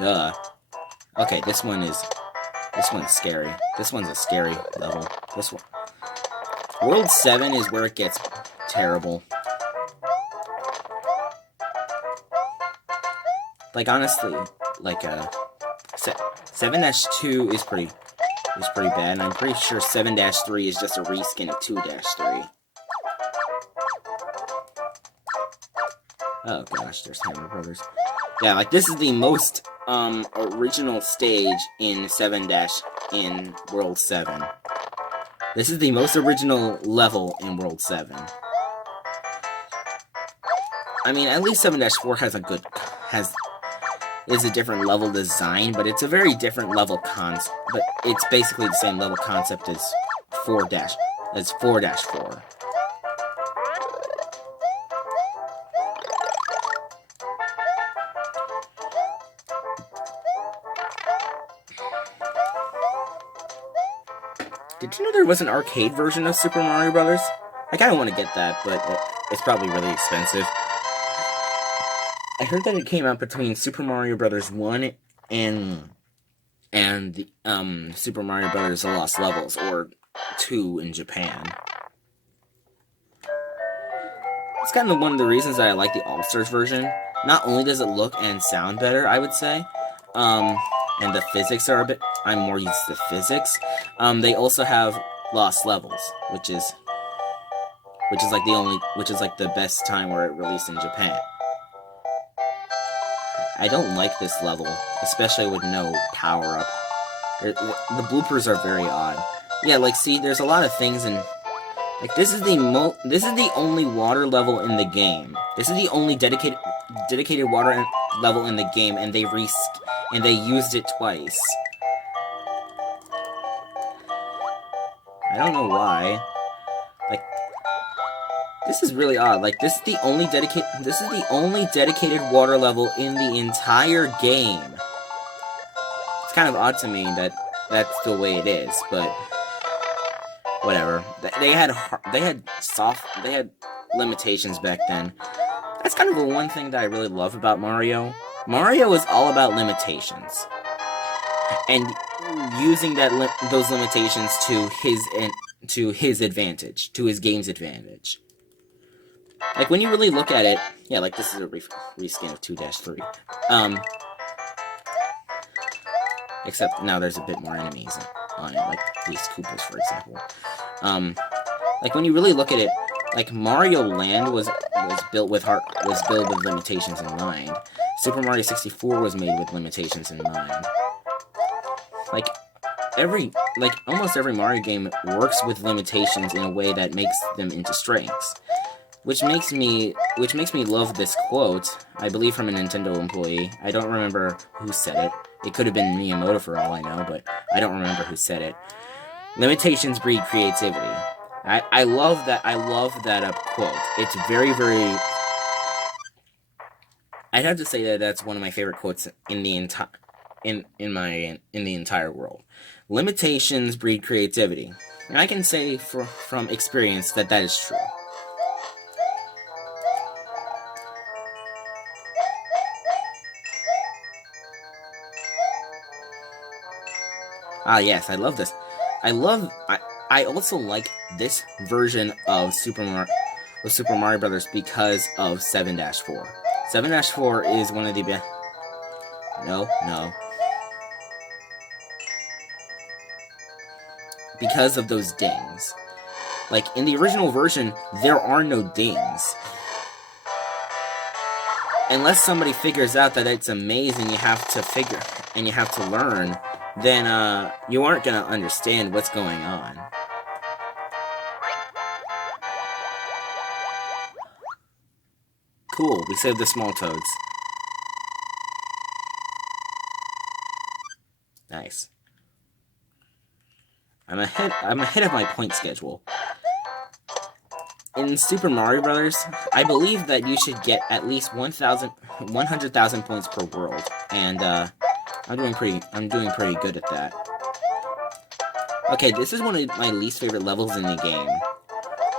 Ugh. Okay, this one's scary. This one's a scary level. This one. World 7 is where it gets terrible. Like, honestly, like, 7-2 is pretty bad, and I'm pretty sure 7-3 is just a reskin of 2-3. Oh gosh, there's Hammer Brothers. Yeah, like, this is the most, original stage in in World 7. This is the most original level in World 7. I mean, at least 7-4 is a different level design, but it's a very different level concept. But it's basically the same level concept as 4-4. Did you know there was an arcade version of Super Mario Brothers? I kind of want to get that, but it's probably really expensive. I heard that it came out between Super Mario Brothers 1 and the Super Mario Brothers The Lost Levels, or 2 in Japan. It's kind of one of the reasons that I like the All-Stars version. Not only does it look and sound better, I would say, and the physics are a bit... I'm more used to physics. They also have Lost Levels, which is like the best time where it released in Japan. I don't like this level, especially with no power-up. The bloopers are very odd. Yeah, like, see, there's a lot of things in... Like, this is the only water level in the game. This is the only dedicated water level in the game, and they used it twice. I don't know why. Like, this is really odd. Like, this is the only dedicated water level in the entire game. It's kind of odd to me that that's the way it is, but whatever. They had limitations back then. That's kind of the one thing that I really love about Mario. Mario is all about limitations, and using those limitations to his advantage, to his game's advantage. Like, when you really look at it, yeah, like, this is a reskin of 2-3. Except now there's a bit more enemies on it, like these Koopas, for example. Like, when you really look at it, like, Mario Land was built with limitations in mind. Super Mario 64 was made with limitations in mind. Like, almost every Mario game works with limitations in a way that makes them into strengths. Which makes me love this quote, I believe from a Nintendo employee. I don't remember who said it. It could have been Miyamoto for all I know, but I don't remember who said it. Limitations breed creativity. I love that quote. It's very, very... I'd have to say that that's one of my favorite quotes in the entire world. Limitations breed creativity. And I can say from experience that is true. Ah, yes, I love this. I also like this version of Super Mario Brothers because of 7-4. 7-4 is one of the best... No. Because of those dings. Like, in the original version, there are no dings. Unless somebody figures out that it's amazing, you have to learn, then, you aren't gonna understand what's going on. Cool, we saved the small toads. Nice. I'm ahead of my point schedule. In Super Mario Brothers, I believe that you should get at least 100,000 points per world, and I'm doing pretty good at that. Okay, this is one of my least favorite levels in the game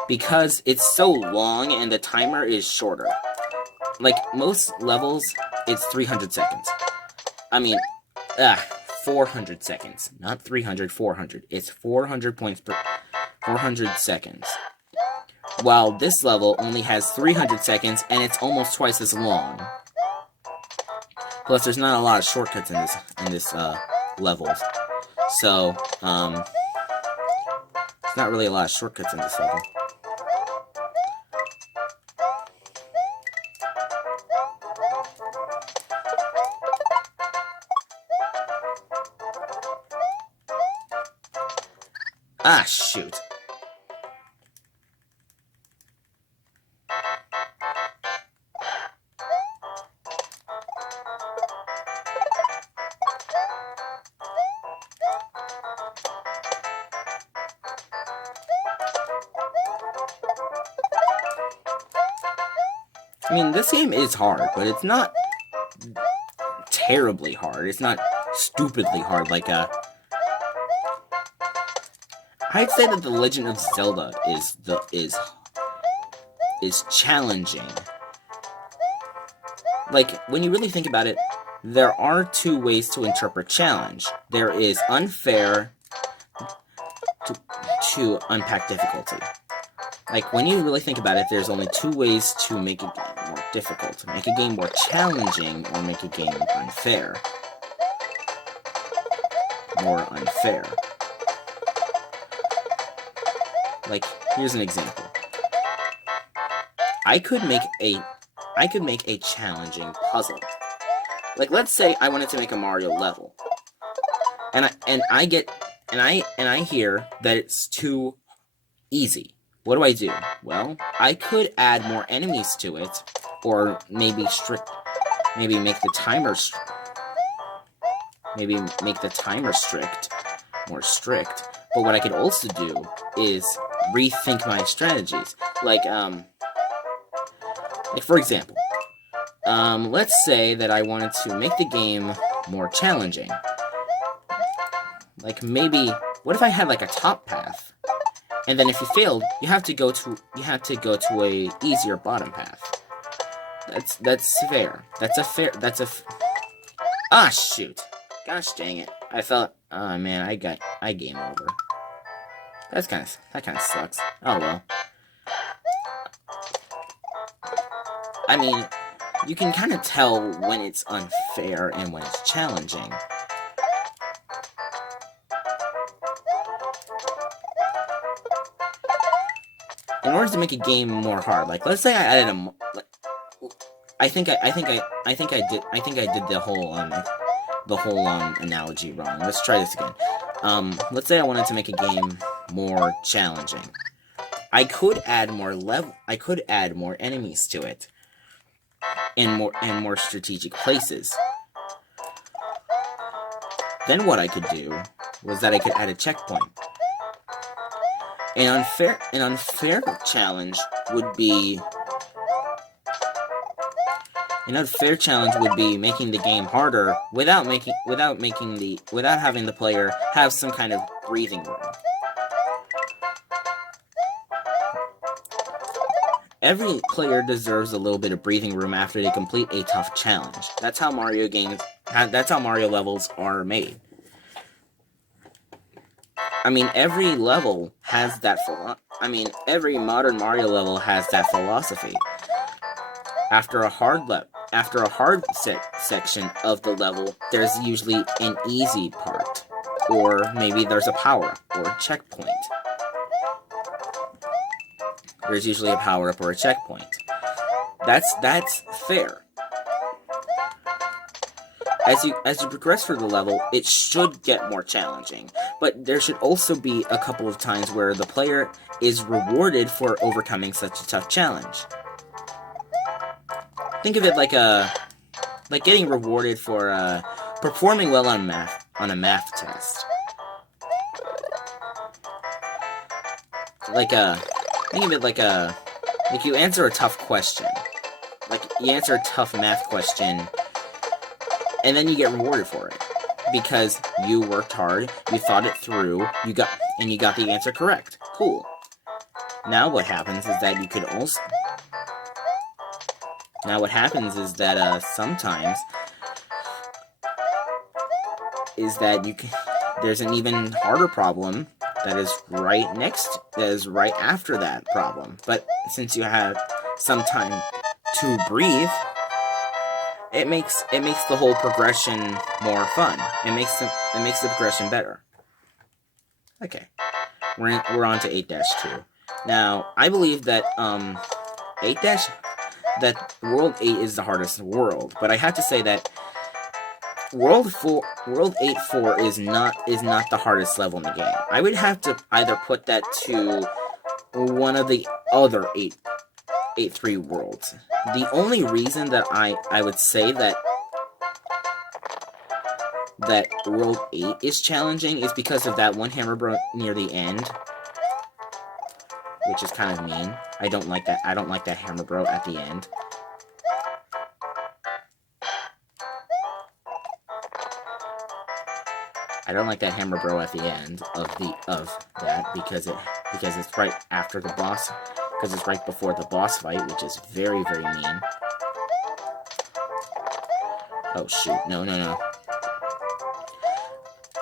because it's so long and the timer is shorter. Like most levels, it's 300 seconds. I mean, 400 seconds. Not 300, 400. It's 400 points per 400 seconds. While this level only has 300 seconds, and it's almost twice as long. Plus, there's not a lot of shortcuts in this level. So, there's not really a lot of shortcuts in this level. Ah, shoot. I mean, this game is hard, but it's not terribly hard. It's not stupidly hard like I'd say that The Legend of Zelda is challenging. Like, when you really think about it, there are two ways to interpret challenge. There is unfair to unpack difficulty. Like, when you really think about it, there's only two ways to make a game more difficult. Make a game more challenging, or make a game unfair. More unfair. Like, here's an example. I could make a challenging puzzle. Like, let's say I wanted to make a Mario level. And I hear that it's too easy. What do I do? Well, I could add more enemies to it, or maybe make the timer more strict. But what I could also do is rethink my strategies. Like for example, let's say that I wanted to make the game more challenging. Like, maybe, what if I had like a top path? And then if you failed, you have to go to a easier bottom path. That's fair. Ah, shoot. Gosh dang it. Oh man, I game over. That kind of sucks. Oh well. I mean, you can kind of tell when it's unfair and when it's challenging. In order to make a game more hard, like, let's say I added I think I did the whole analogy wrong. Let's try this again. Let's say I wanted to make a game more challenging. I could add more enemies to it, in more strategic places. Then what I could do was that I could add a checkpoint. An unfair challenge would be making the game harder without having the player have some kind of breathing room. Every player deserves a little bit of breathing room after they complete a tough challenge. That's how Mario levels are made. I mean, every level has that every modern Mario level has that philosophy. After a hard section of the level, there's usually an easy part, or maybe there's a power-up or a checkpoint. There's usually a power-up or a checkpoint. That's fair. As you progress through the level, it should get more challenging, but there should also be a couple of times where the player is rewarded for overcoming such a tough challenge. Think of it like getting rewarded for performing well on a math test. Think of it like you answer a tough question. Like, you answer a tough math question, and then you get rewarded for it. Because you worked hard, you thought it through, you got the answer correct. Cool. Now what happens is that sometimes is that there's an even harder problem that is right after that problem. But since you have some time to breathe, it makes the whole progression more fun. It makes the progression better. Okay, we're on to 8-2. Now, I believe that 8- that World 8 is the hardest world, but I have to say that World 8-4 is not the hardest level in the game. I would have to either put that to one of the other 8-3 worlds. The only reason that I would say that World 8 is challenging is because of that one hammer bro near the end, which is kind of mean. I don't like that. I don't like that hammer bro at the end. I don't like that hammer bro at the end of that because it's right after the boss, because it's right before the boss fight, which is very, very mean. Oh shoot, no.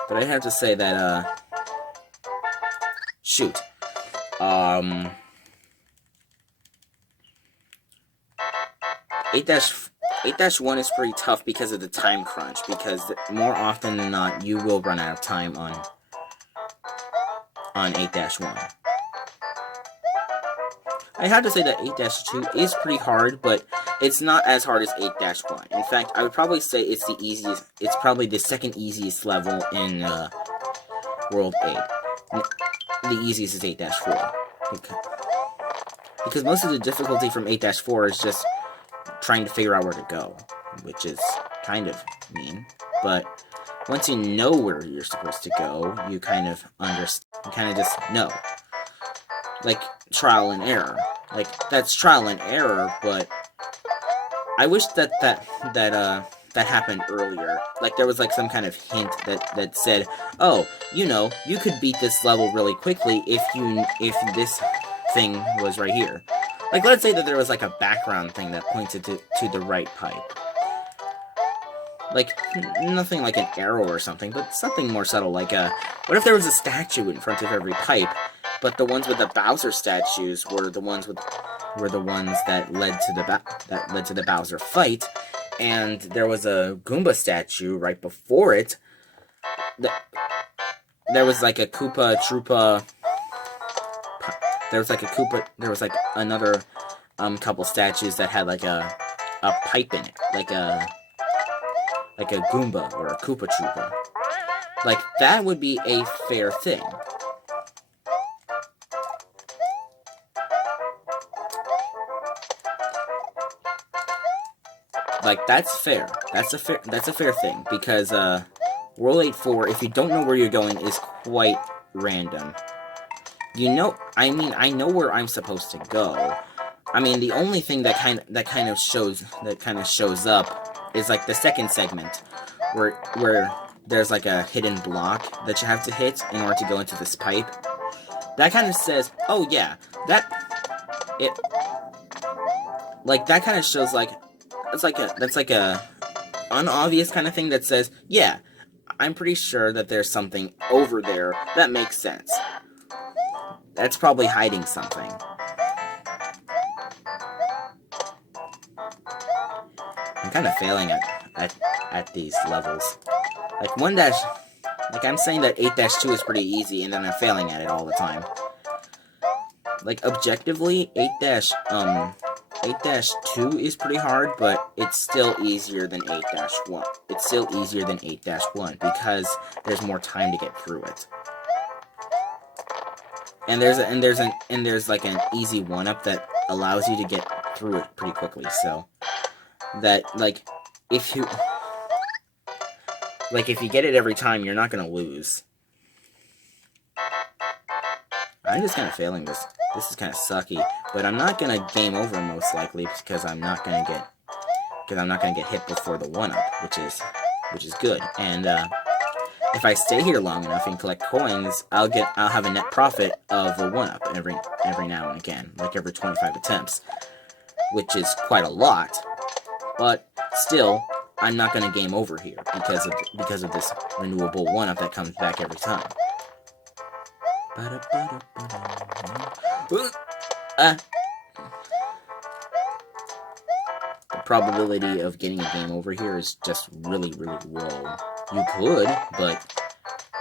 But I have to say that shoot. 8-1 is pretty tough because of the time crunch, because more often than not, you will run out of time on 8-1. I have to say that 8-2 is pretty hard, but it's not as hard as 8-1. In fact, I would probably say it's the easiest. It's probably the second easiest level in World 8. The easiest is 8-4. Because most of the difficulty from 8-4 is just trying to figure out where to go, which is kind of mean. But once you know where you're supposed to go, you kind of understand. You kind of just know. Like trial and error. Like that's trial and error, but I wish that happened earlier. Like there was like some kind of hint that said, "Oh, you could beat this level really quickly if this thing was right here." Like let's say that there was like a background thing that pointed to the right pipe. Like nothing like an arrow or something, but something more subtle. Like what if there was a statue in front of every pipe, but the ones with the Bowser statues were the ones that led to the Bowser fight, and there was a Goomba statue right before it. There was like a Koopa Troopa. There was like another couple statues that had like a pipe in it, like a Goomba or a Koopa Troopa. Like that would be a fair thing. Like that's fair. That's a fair thing, because World 8-4, if you don't know where you're going, is quite random. I know where I'm supposed to go. I mean, the only thing that kind of shows up is like the second segment, where there's like a hidden block that you have to hit in order to go into this pipe. That kind of says, oh yeah, that kind of shows like that's like a unobvious kind of thing that says, yeah, I'm pretty sure that there's something over there that makes sense. That's probably hiding something. I'm kind of failing at these levels. Like I'm saying that 8-2 is pretty easy, and then I'm failing at it all the time. Like objectively, 8-2 is pretty hard, but it's still easier than 8-1. It's still easier than 8-1 because there's more time to get through it. And there's like an easy 1-up that allows you to get through it pretty quickly. So that if you get it every time, you're not gonna lose. I'm just kind of failing this. This is kind of sucky, but I'm not gonna game over most likely because I'm not gonna get hit before the 1-up, which is good. And if I stay here long enough and collect coins, I'll have a net profit of a 1-up every now and again, like every 25 attempts, which is quite a lot. But still, I'm not gonna game over here because of this renewable 1-up that comes back every time. The probability of getting a game over here is just really, really low. You could, but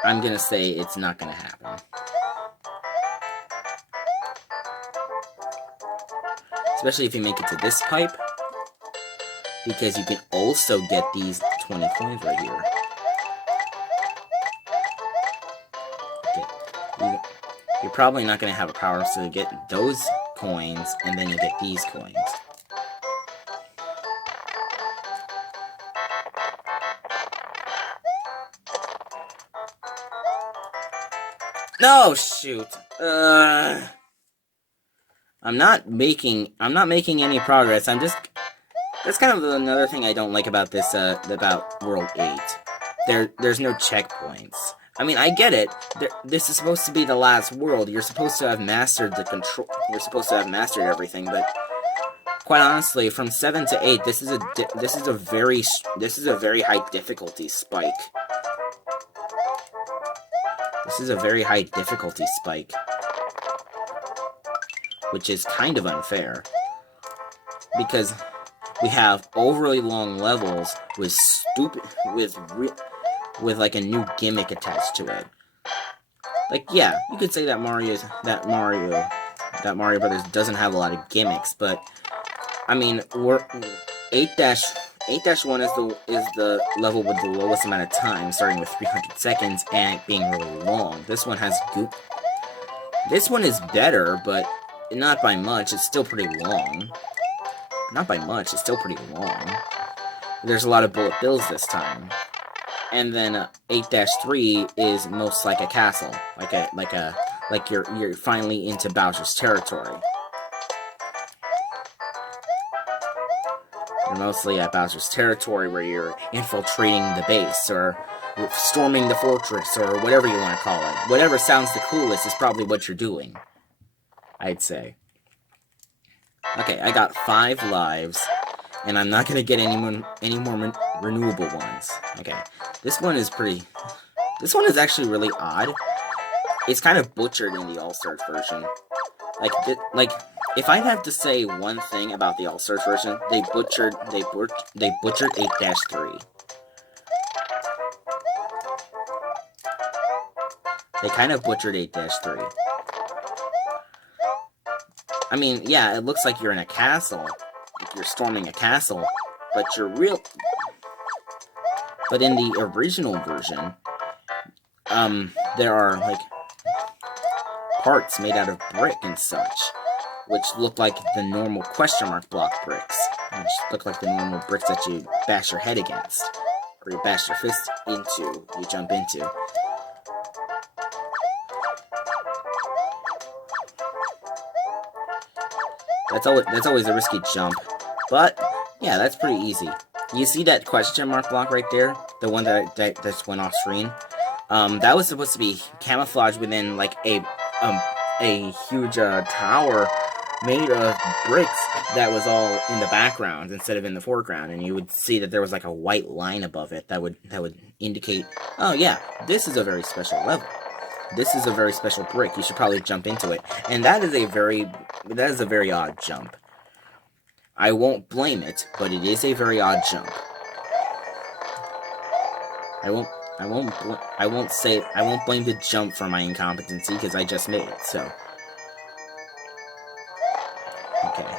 I'm gonna say it's not gonna happen. Especially if you make it to this pipe, because you can also get these 20 coins right here. Okay. You're probably not going to have a power, so you get those coins, and then you get these coins. No, shoot. I'm not making any progress. That's kind of another thing I don't like about this, about World 8. There's no checkpoints. I mean, I get it. This is supposed to be the last world. You're supposed to have mastered the control. You're supposed to have mastered everything, but quite honestly, from 7 to 8, this is a very high difficulty spike. This is a very high difficulty spike, which is kind of unfair because we have overly long levels with like a new gimmick attached to it. Like, yeah, you could say that Mario Brothers doesn't have a lot of gimmicks, but I mean, 8-1 is the level with the lowest amount of time, starting with 300 seconds and it being really long. This one has goop. This one is better, but not by much. It's still pretty long. Not by much. It's still pretty long. There's a lot of bullet bills this time. And then 8-3 is most like a castle, like you're finally into Bowser's territory. You're mostly at Bowser's territory where you're infiltrating the base or storming the fortress or whatever you want to call it. Whatever sounds the coolest is probably what you're doing, I'd say. Okay, I got 5 lives, and I'm not gonna get any more renewable ones. Okay, this one is actually really odd. It's kind of butchered in the All-Stars version. Like, if I have to say one thing about the All-Stars version, they butchered 8-3. They kind of butchered 8-3. I mean, yeah, it looks like you're in a castle. Like you're storming a castle, but but in the original version, there are, like, parts made out of brick and such, which look like the normal question mark block bricks, which look like the normal bricks that you bash your head against, or you bash your fist into, you jump into. That's always a risky jump, but yeah, that's pretty easy. You see that question mark block right there, the one that just went off screen? That was supposed to be camouflaged within like a huge tower made of bricks that was all in the background instead of in the foreground, and you would see that there was like a white line above it that would indicate, oh yeah, this is a very special level. This is a very special brick. You should probably jump into it. And that is a very odd jump. I won't blame it, but it is a very odd jump. I won't blame the jump for my incompetency because I just made it. So, okay.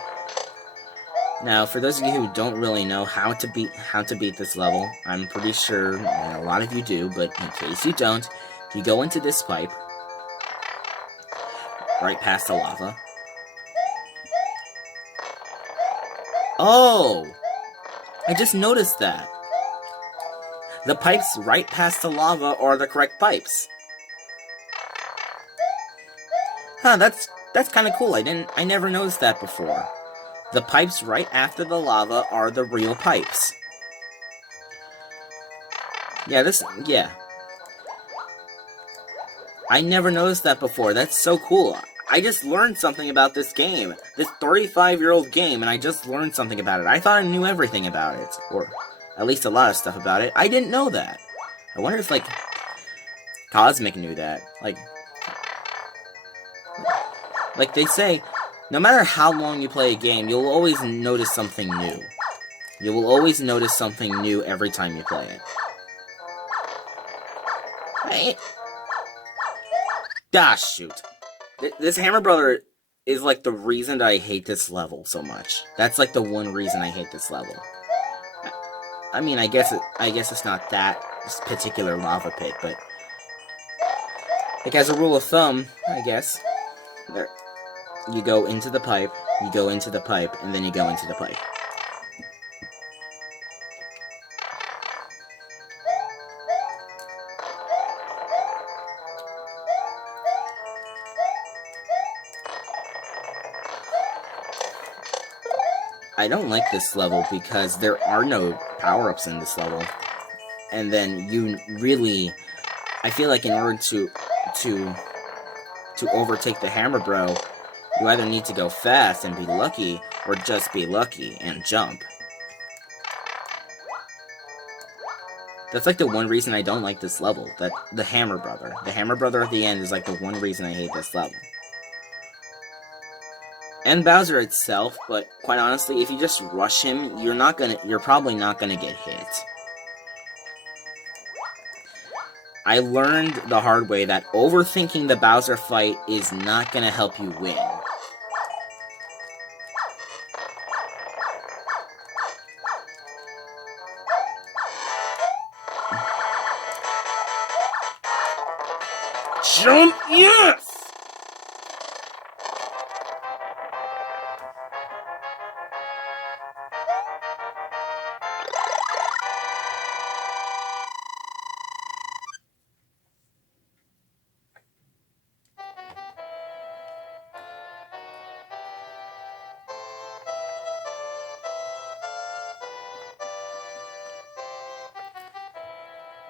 Now, for those of you who don't really know how to beat this level, I'm pretty sure a lot of you do, but in case you don't, you go into this pipe, right past the lava. Oh! I just noticed that. The pipes right past the lava are the correct pipes. Huh, that's kind of cool. I never noticed that before. The pipes right after the lava are the real pipes. Yeah. I never noticed that before. That's so cool. I just learned something about this game. This 35-year-old game, and I just learned something about it. I thought I knew everything about it. Or, At least a lot of stuff about it. I didn't know that. I wonder if, like, Cosmic knew that. Like they say, no matter how long you play a game, you'll always notice something new. You will always notice something new every time you play it. Hey. Ah, shoot. This Hammer Brother is, like, the reason that I hate this level so much. That's, like, the one reason I hate this level. I mean, I guess it's not that particular lava pit, but... like, as a rule of thumb, I guess, there, you go into the pipe, you go into the pipe, and then you go into the pipe. I don't like this level because there are no power-ups in this level. And then you really... I feel like in order to overtake the Hammer Bro, you either need to go fast and be lucky, or just be lucky and jump. That's like the one reason I don't like this level, that the Hammer Brother. The Hammer Brother at the end is like the one reason I hate this level. And Bowser itself, but quite honestly, if you just rush him, you're probably not gonna get hit. I learned the hard way that overthinking the Bowser fight is not gonna help you win. Jump, yes!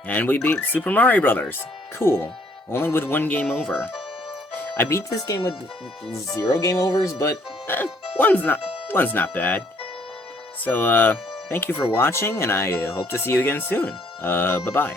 And we beat Super Mario Brothers. Cool. Only with 1 game over. I beat this game with 0 game overs, but one's not bad. So, thank you for watching, and I hope to see you again soon. Bye-bye.